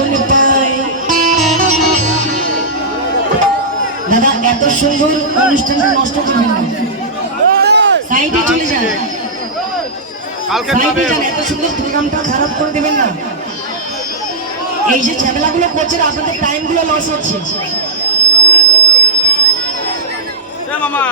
ভজন পাই। দাদা এত সুন্দর অনুষ্ঠানটা নষ্ট করবেন না, সাইডে চলে যান, সাইডে যান, এত সুন্দর প্রোগ্রামটা খারাপ করে দেবেন না। এই যে ঝামেলাগুলো করছেন আপনাদের টাইমগুলো লস হচ্ছে। মামা